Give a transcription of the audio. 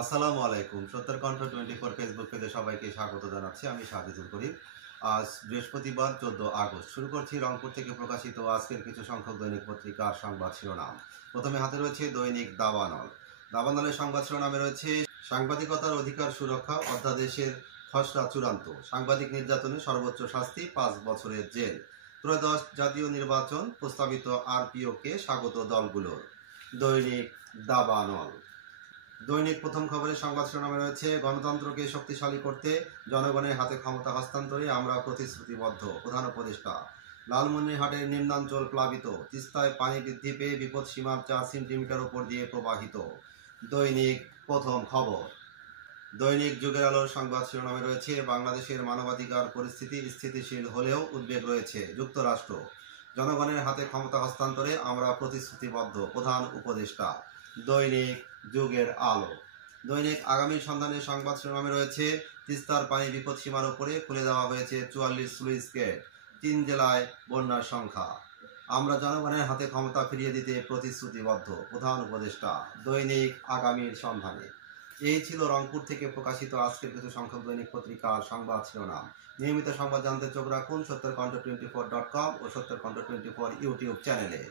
আসসালামু আলাইকুম। সত্তর কণ্ঠ 24 ফেসবুক পেজে সবাইকে স্বাগত জানাচ্ছি। আমি সাজিদুল করিম। আজ বৃহস্পতিবার 14 আগস্ট। শুরু করছি রংপুর থেকে প্রকাশিত আজকের কিছু সংখ্যক দৈনিক পত্রিকার সংবাদ শিরোনাম। প্রথমে হাতে রয়েছে দৈনিক দাবানল। দাবানলের সংবাদ শিরোনামে রয়েছে সাংবাদিকতার অধিকার সুরক্ষা অধ্যাদেশের খসড়া চূড়ান্ত। সাংবাদিক নির্যাতনে সর্বোচ্চ শাস্তি 5 বছরের জেল। ত্রয়োদশ জাতীয় নির্বাচন প্রস্তাবিত আরপিওকে স্বাগত দলগুলোর। দৈনিক দাবানল। দৈনিক প্রথম খবরের সংবাদ শিরোনামে রয়েছে গণতন্ত্রকে শক্তিশালী করতে জনগণের হাতে ক্ষমতা হস্তান্তরে আমরা প্রতিশ্রুতিবদ্ধ। প্রধান উপদেষ্টা। লালমনিরহাটের নিম্নাঞ্চল প্লাবিত, তিস্তায় পানি বৃদ্ধি পেয়ে বিপদ সীমার 4 সেন্টিমিটার উপর দিয়ে প্রবাহিত। দৈনিক প্রথম খবর। দৈনিক যুগের আলোর সংবাদ শিরোনামে রয়েছে বাংলাদেশের মানবাধিকার পরিস্থিতি স্থিতিশীল হলেও উদ্বেগ রয়েছে যুক্তরাষ্ট্র। জনগণের হাতে ক্ষমতা হস্তান্তরে আমরা প্রতিশ্রুতিবদ্ধ। প্রধান উপদেষ্টা। দৈনিক যুগের আলো। দৈনিক আগামীর সন্ধানের সংবাদ শিরোনামে রয়েছে তিস্তার পানি বিপদ সীমার উপরে খুলে দেওয়া হয়েছে 44 স্লুইস গেট। 3 জেলায় বন্যার সংখ্যা। আমরা জনগণের হাতে ক্ষমতা ফিরিয়ে দিতে প্রতিশ্রুতিবদ্ধ। প্রধান উপদেষ্টা। দৈনিক আগামীর সন্ধানে। এই ছিল রংপুর থেকে প্রকাশিত আজকের কিছু সংখ্যক দৈনিক পত্রিকার সংবাদ শিরোনাম। নিয়মিত সংবাদ জানতে চোখ রাখুন সত্যের কণ্ঠ 24.com ও সত্যের কণ্ঠ 24 ইউটিউব চ্যানেলে।